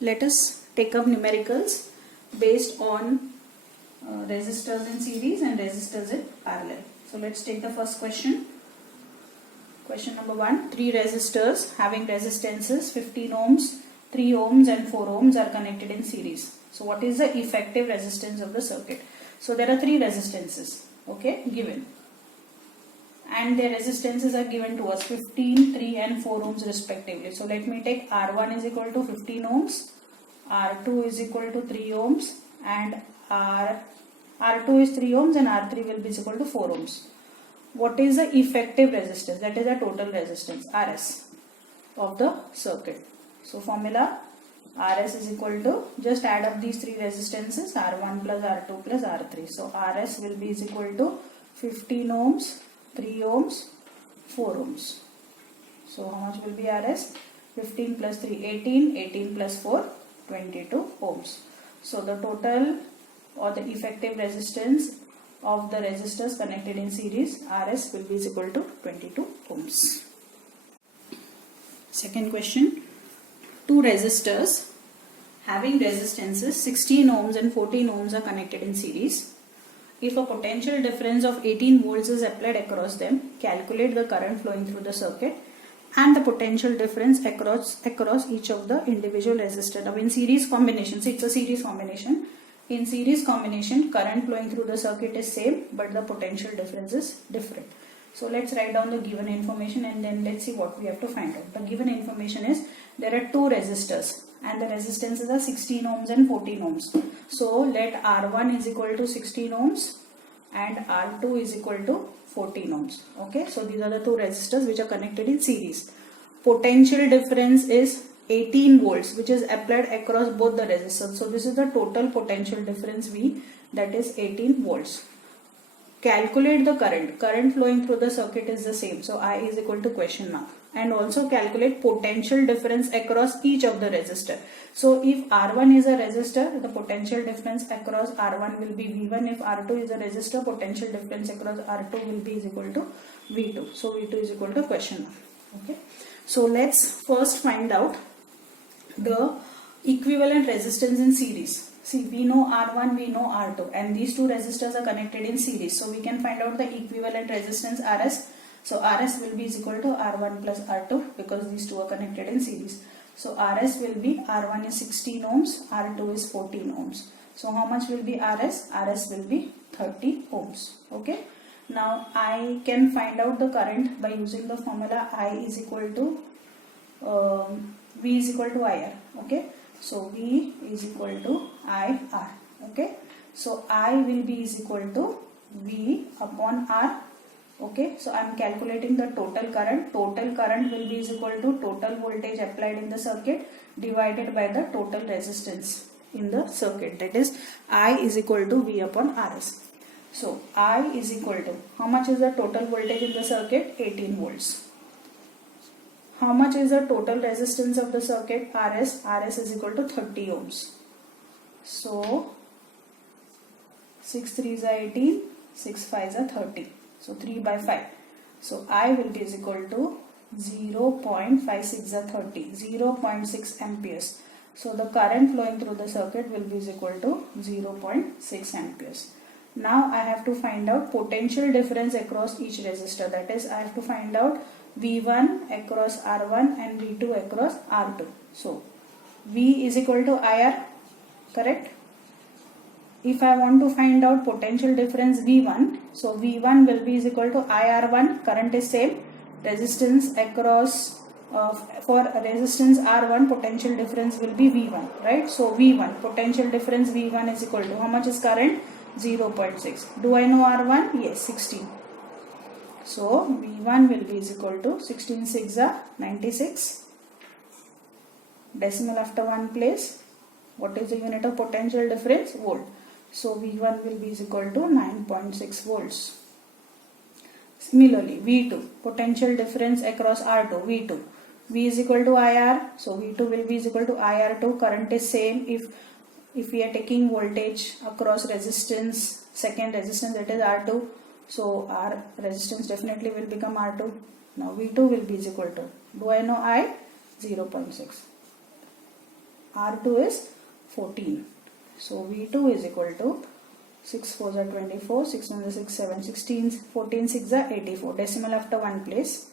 Let us take up numericals based on resistors in series and resistors in parallel. So let's take the first question. Question number 1. Three resistors having resistances 15 ohms, 3 ohms and 4 ohms are connected in series. So what is the effective resistance of the circuit? So there are three resistances, okay, given. And their resistances are given to us 15, 3 and 4 ohms respectively. So let me take R1 is equal to 15 ohms, R2 is equal to 3 ohms and R2 is 3 ohms and R3 will be equal to 4 ohms. What is the effective resistance? That is the total resistance RS of the circuit. So formula RS is equal to, just add up these three resistances, R1 plus R2 plus R3. So RS will be equal to 15 ohms, 3 ohms, 4 ohms. So how much will be RS? 15 plus 3, 18, 18 plus 4, 22 ohms. So the total or the effective resistance of the resistors connected in series, RS will be equal to 22 ohms. Second question. Two resistors having resistances 16 ohms and 14 ohms are connected in series. If a potential difference of 18 volts is applied across them, calculate the current flowing through the circuit and the potential difference across each of the individual resistors. Now in series combination, so it's a series combination. In series combination, current flowing through the circuit is same, but the potential difference is different. So let's write down the given information and then let's see what we have to find out. The given information is there are two resistors and the resistances are 16 ohms and 14 ohms. So let R1 is equal to 16 ohms and R2 is equal to 14 ohms. Okay, so these are the two resistors which are connected in series. Potential difference is 18 volts which is applied across both the resistors. So this is the total potential difference V, that is 18 volts. Calculate the current. Current flowing through the circuit is the same. So I is equal to question mark. And also calculate potential difference across each of the resistor. So if R1 is a resistor, the potential difference across R1 will be V1. If R2 is a resistor, potential difference across R2 will be equal to V2. So V2 is equal to question mark. Okay. So let's first find out the equivalent resistance in series. See, we know R1, we know R2 and these two resistors are connected in series. So we can find out the equivalent resistance RS. So RS will be equal to R1 plus R2 because these two are connected in series. So RS will be, R1 is 16 ohms, R2 is 14 ohms. So how much will be RS? RS will be 30 ohms. Okay. Now I can find out the current by using the formula I is equal to V is equal to IR. Okay. So V is equal to IR. Okay. So I will be is equal to V upon R. Okay. So I am calculating the total current. Total current will be is equal to total voltage applied in the circuit divided by the total resistance in the circuit. That is I is equal to V upon RS. So I is equal to, how much is the total voltage in the circuit? 18 volts. How much is the total resistance of the circuit? RS. RS is equal to 30 ohms. So 6 3s are 18, 6 5s are 30. So 3 by 5. So I will be equal to 0.56 are 30, 0.6 amperes. So the current flowing through the circuit will be equal to 0.6 amperes. Now I have to find out potential difference across each resistor. That is, I have to find out V1 across R1 and V2 across R2. So V is equal to IR, correct? If I want to find out potential difference V1, so V1 will be equal to IR1, current is same, resistance across for resistance R1, potential difference will be V1, right? So V1, potential difference V1 is equal to, how much is current? 0.6. Do I know R1? Yes, 16. So V1 will be equal to 16 6 are 96. Decimal after one place. What is the unit of potential difference? Volt. So V1 will be equal to 9.6 volts. Similarly, V2, potential difference across R2, V2. V is equal to IR. So V2 will be equal to IR2. Current is same. If we are taking voltage across resistance, second resistance, that is R2. So our resistance definitely will become R2. Now V2 will be equal to, do I know I? 0.6. R2 is 14. So V2 is equal to 6 4s are 24, 6 1 is 6, 7, 16, 14 6 are 84. Decimal after one place.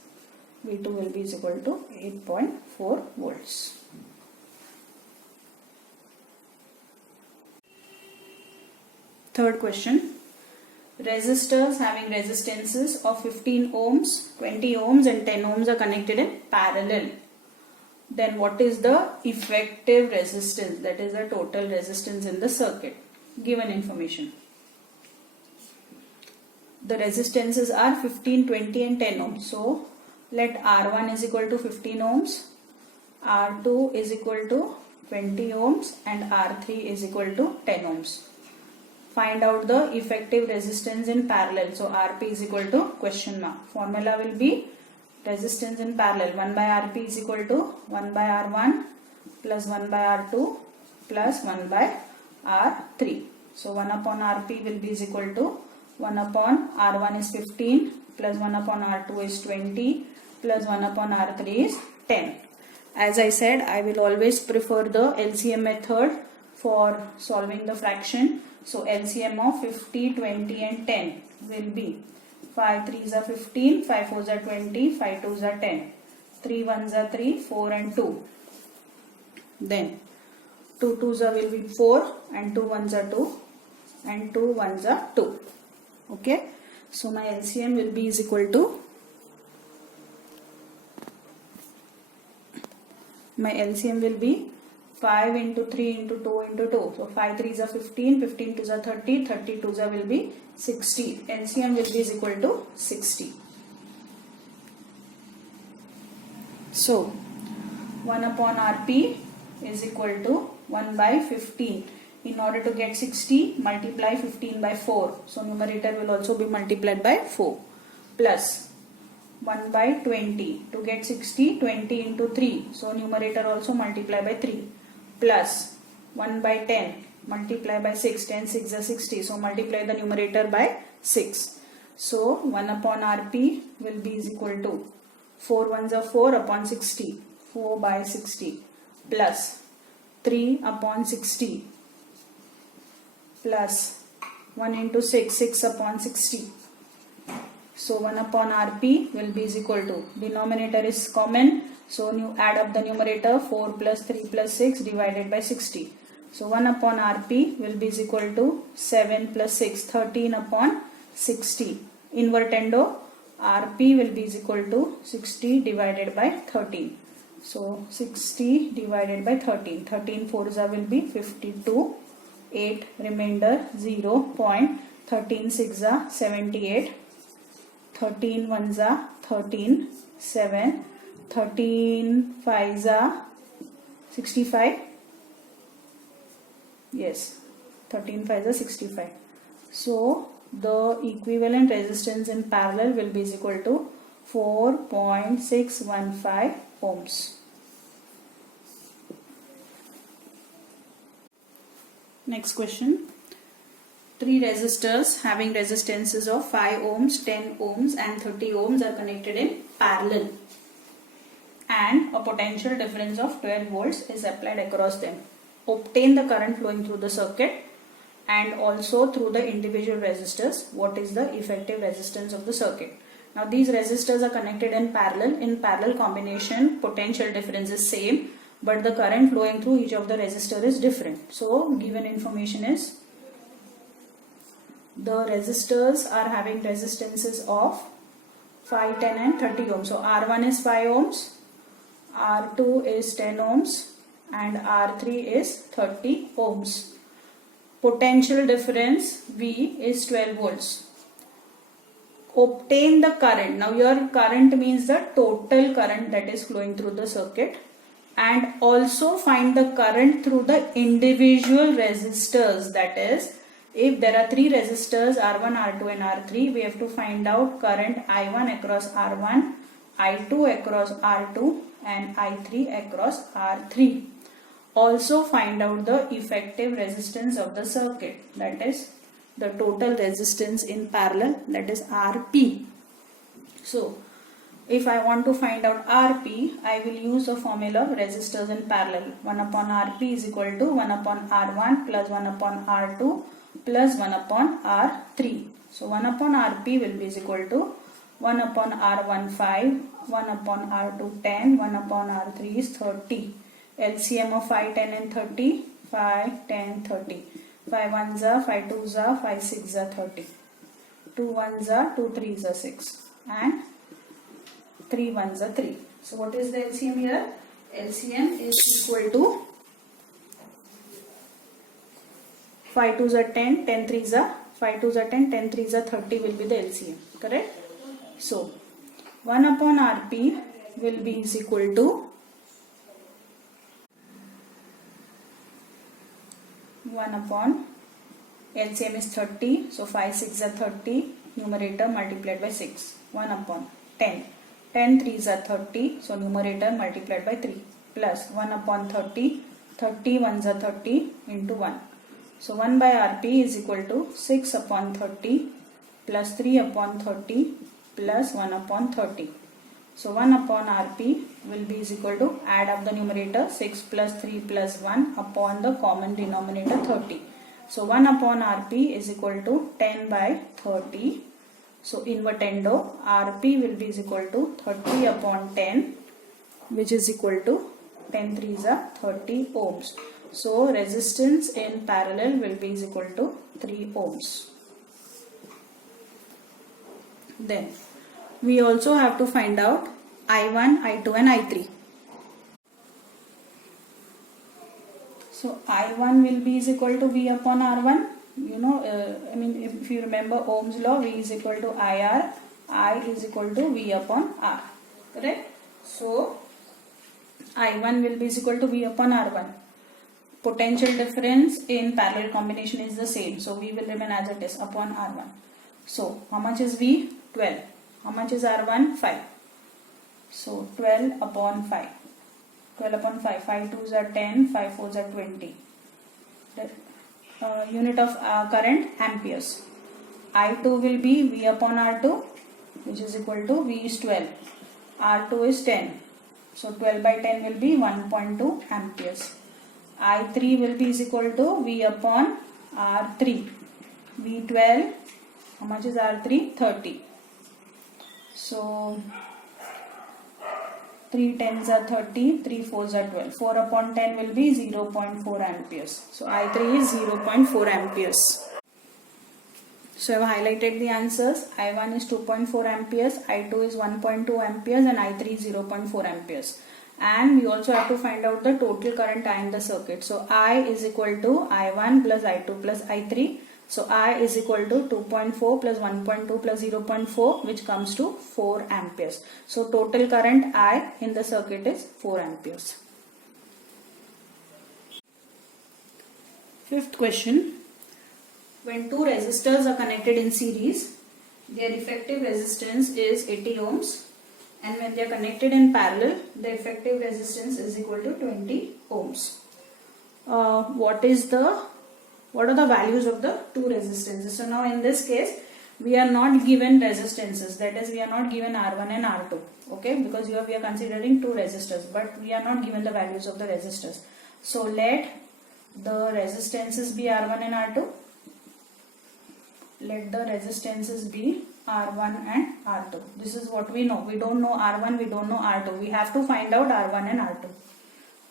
V2 will be is equal to 8.4 volts. Third question. Resistors having resistances of 15 ohms, 20 ohms and 10 ohms are connected in parallel. Then what is the effective resistance? That is the total resistance in the circuit. Given information. The resistances are 15, 20 and 10 ohms. So let R1 is equal to 15 ohms, R2 is equal to 20 ohms and R3 is equal to 10 ohms. Find out the effective resistance in parallel. So Rp is equal to question mark. Formula will be resistance in parallel. 1 by Rp is equal to 1 by R1 plus 1 by R2 plus 1 by R3. So 1 upon Rp will be is equal to 1 upon R1 is 15 plus 1 upon R2 is 20 plus 1 upon R3 is 10. As I said, I will always prefer the LCM method for solving the fraction. So LCM of 50, 20 and 10 will be 5 3s are 15, 5 4s are 20, 5 2s are 10, 3 1s are 3, 4 and 2. Then 2 2s are will be 4 and 2 1s are 2 and 2 1s are 2. Okay. So my LCM will be is equal to, my LCM will be 5 into 3 into 2 into 2. So 5 3s are 15, 15 2s are 30, 30 2s are will be 60. LCM will be is equal to 60. So 1 upon Rp is equal to 1 by 15. In order to get 60, multiply 15 by 4. So numerator will also be multiplied by 4. Plus 1 by 20. To get 60, 20 into 3. So numerator also multiply by 3. Plus 1 by 10. Multiply by 6. 10 6 is 60. So multiply the numerator by 6. So 1 upon Rp will be is equal to 4 1s are 4 upon 60. 4 by 60. Plus 3 upon 60. Plus 1 into 6, 6 upon 60. So 1 upon Rp will be is equal to, denominator is common. So you add up the numerator, 4 plus 3 plus 6 divided by 60. So 1 upon Rp will be is equal to 7 plus 6, 13 upon 60. Invertendo, Rp will be is equal to 60 divided by 13. So 60 divided by 13. 13 4s will be 52. 8 remainder 0. 13 6 are 78. 13 1s are 13. 7. 13 5s are 65. Yes, 13 5s are 65. So the equivalent resistance in parallel will be is equal to 4.615 ohms. Next question. 3 resistors having resistances of 5 ohms, 10 ohms and 30 ohms are connected in parallel, and a potential difference of 12 volts is applied across them. Obtain the current flowing through the circuit and also through the individual resistors. What is the effective resistance of the circuit? Now these resistors are connected in parallel. In parallel combination, potential difference is same, but the current flowing through each of the resistor is different. So given information is, the resistors are having resistances of 5, 10 and 30 ohms. So R1 is 5 ohms, R2 is 10 ohms and R3 is 30 ohms. Potential difference V is 12 volts. Obtain the current. Now your current means the total current that is flowing through the circuit, and also find the current through the individual resistors. That is, if there are 3 resistors R1, R2 and R3, we have to find out current I1 across R1, I2 across R2 and I3 across R3. Also find out the effective resistance of the circuit, that is the total resistance in parallel, that is Rp. So if I want to find out Rp, I will use the formula of resistors in parallel. 1 upon Rp is equal to 1 upon R1 plus 1 upon R2 plus 1 upon R3. So 1 upon Rp will be is equal to 1 upon R1 5, 1 upon R2 10, 1 upon R3 is 30. LCM of 5, 10 and 30, 5, 10, 30. 5 1s are 5 2s are 5 6s are 30. 2 1s are 2 3s are 6 and 3 1s are 3. So what is the LCM here? LCM is equal to 5 2s are 10, 10 3s are 5 2s are 10, 10 3s are 30 will be the LCM. Correct? So 1 upon Rp will be is equal to 1 upon LCM is 30. So 5 6 are 30. Numerator multiplied by 6. 1 upon 10. 10 3s are 30. So numerator multiplied by 3. Plus 1 upon 30. 30 1s are 30 into 1. So 1 by Rp is equal to 6 upon 30 plus 3 upon 30 plus 1 upon 30. So 1 upon Rp will be is equal to, add up the numerator, 6 plus 3 plus 1 upon the common denominator 30. So 1 upon Rp is equal to 10 by 30. So invertendo, Rp will be is equal to 30 upon 10, which is equal to 10 3s are 30 ohms. So resistance in parallel will be is equal to 3 ohms. Then we also have to find out I1, I2 and I3. So I1 will be is equal to V upon R1. You know, if you remember Ohm's law, V is equal to IR, I is equal to V upon R. Correct? So I1 will be is equal to V upon R1. Potential difference in parallel combination is the same. So V will remain as it is upon R1. So how much is V? 12. How much is R1? 5. So 12 upon 5. 12 upon 5. 5 2s are 10. 5 4s are 20. Unit of current amperes. I2 will be V upon R2, which is equal to V is 12. R2 is 10. So 12 by 10 will be 1.2 amperes. I3 will be is equal to V upon R3. V12. How much is R3? 30. So 3 10s are 30, 3 4s are 12. 4 upon 10 will be 0.4 amperes. So I3 is 0.4 amperes. So I have highlighted the answers. I1 is 2.4 amperes, I2 is 1.2 amperes and I3 is 0.4 amperes. And we also have to find out the total current I in the circuit. So I is equal to I1 plus I2 plus I3. So I is equal to 2.4 plus 1.2 plus 0.4, which comes to 4 amperes. So total current I in the circuit is 4 amperes. Fifth question. When two resistors are connected in series, their effective resistance is 80 ohms. And when they are connected in parallel, the effective resistance is equal to 20 ohms. What are the values of the two resistances? So now in this case, we are not given resistances. That is, we are not given R1 and R2. Okay, because we are considering two resistors, but we are not given the values of the resistors. So let the resistances be R1 and R2. Let the resistances be R1 and R2. This is what we know. We don't know R1, we don't know R2. We have to find out R1 and R2.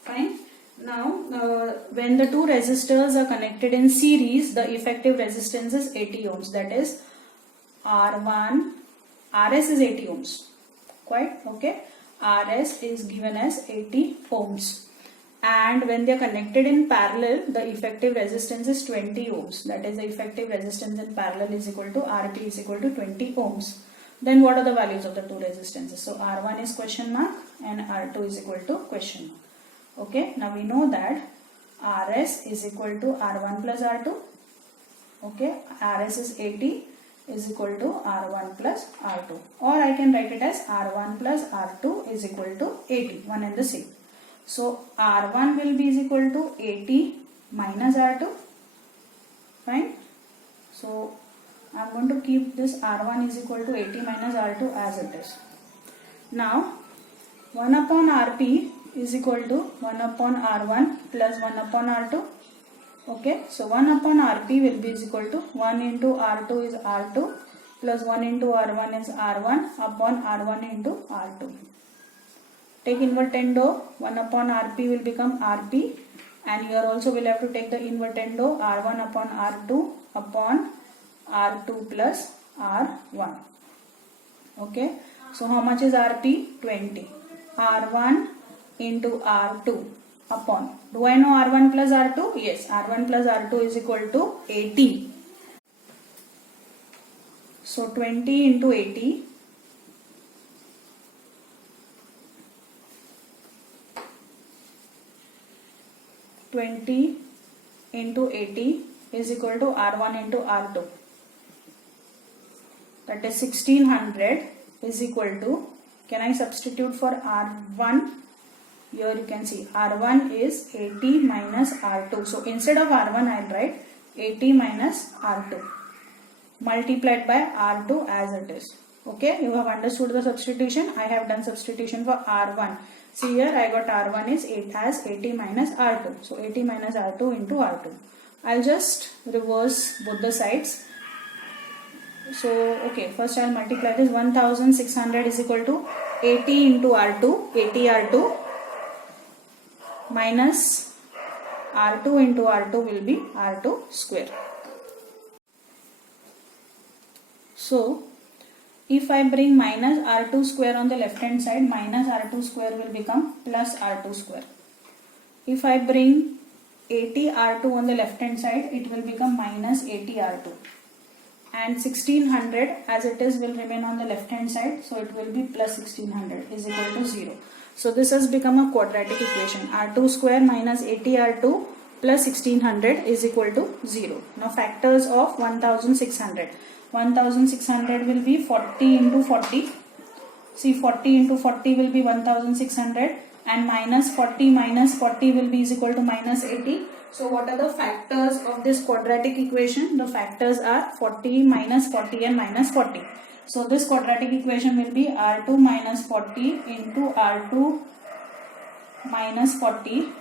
Fine. Now, when the two resistors are connected in series, the effective resistance is 80 ohms. That is, RS is 80 ohms. Quite okay. RS is given as 80 ohms. And when they are connected in parallel, the effective resistance is 20 ohms. That is, the effective resistance in parallel is equal to RP is equal to 20 ohms. Then what are the values of the two resistances? So R1 is question mark and R2 is equal to question mark. Okay, now we know that RS is equal to R1 plus R2. Okay, RS is 80 is equal to R1 plus R2. Or I can write it as R1 plus R2 is equal to 80, one and the same. So R1 will be is equal to 80 minus R2. Fine. So I am going to keep this R1 is equal to 80 minus R2 as it is. Now 1 upon Rp is equal to 1 upon R1 plus 1 upon R2. Okay, so 1 upon Rp will be is equal to 1 into R2 is R2 plus 1 into R1 is R1 upon R1 into R2. Take invertendo, 1 upon Rp will become Rp, and here also we'll have to take the invertendo, R1 upon R2 upon R2 plus R1. Okay, so how much is Rp? 20. R1 into R2 upon, do I know R1 plus R2? Yes, R1 plus R2 is equal to 80. So 20 into 80, is equal to R1 into R2. That is 1600 is equal to, can I substitute for R1? Here you can see R1 is 80 minus R2. So instead of R1 I will write 80 minus R2 multiplied by R2 as it is. Okay, you have understood the substitution. I have done substitution for R1. See here I got R1 is 8 as 80 minus R2. So 80 minus R2 into R2. I'll just reverse both the sides. So okay, first I'll multiply this. 1600 is equal to 80 into R2, 80 R2 minus R2 into R2 will be R2 square. So if I bring minus R2 square on the left hand side, minus R2 square will become plus R2 square. If I bring 80 R2 on the left hand side, it will become minus 80 R2. And 1600 as it is will remain on the left hand side, so it will be plus 1600 is equal to 0. So this has become a quadratic equation. R2 square minus 80 R2 plus 1600 is equal to 0. Now factors of 1600. 1600 will be 40 into 40. See, 40 into 40 will be 1600, and minus 40 will be is equal to minus 80. So what are the factors of this quadratic equation? The factors are 40, minus 40 and minus 40. So this quadratic equation will be R2 minus 40 into R2 minus 40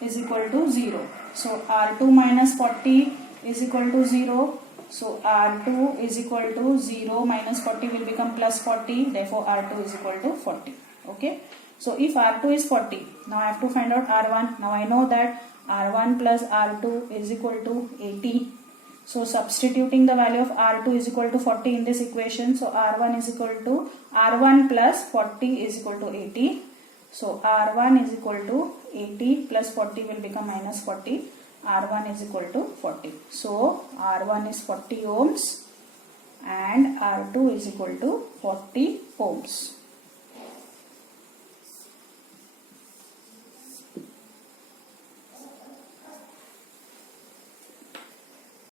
is equal to 0. So R2 minus 40 is equal to 0. So R2 is equal to 0 minus 40 will become plus 40. Therefore R2 is equal to 40. Okay. So if R2 is 40, now I have to find out R1. Now I know that R1 plus R2 is equal to 80. So substituting the value of R2 is equal to 40 in this equation. So R1 is equal to R1 plus 40 is equal to 80. So R1 is equal to 80 plus 40 will become minus 40. R1 is equal to 40. So R1 is 40 ohms and R2 is equal to 40 ohms.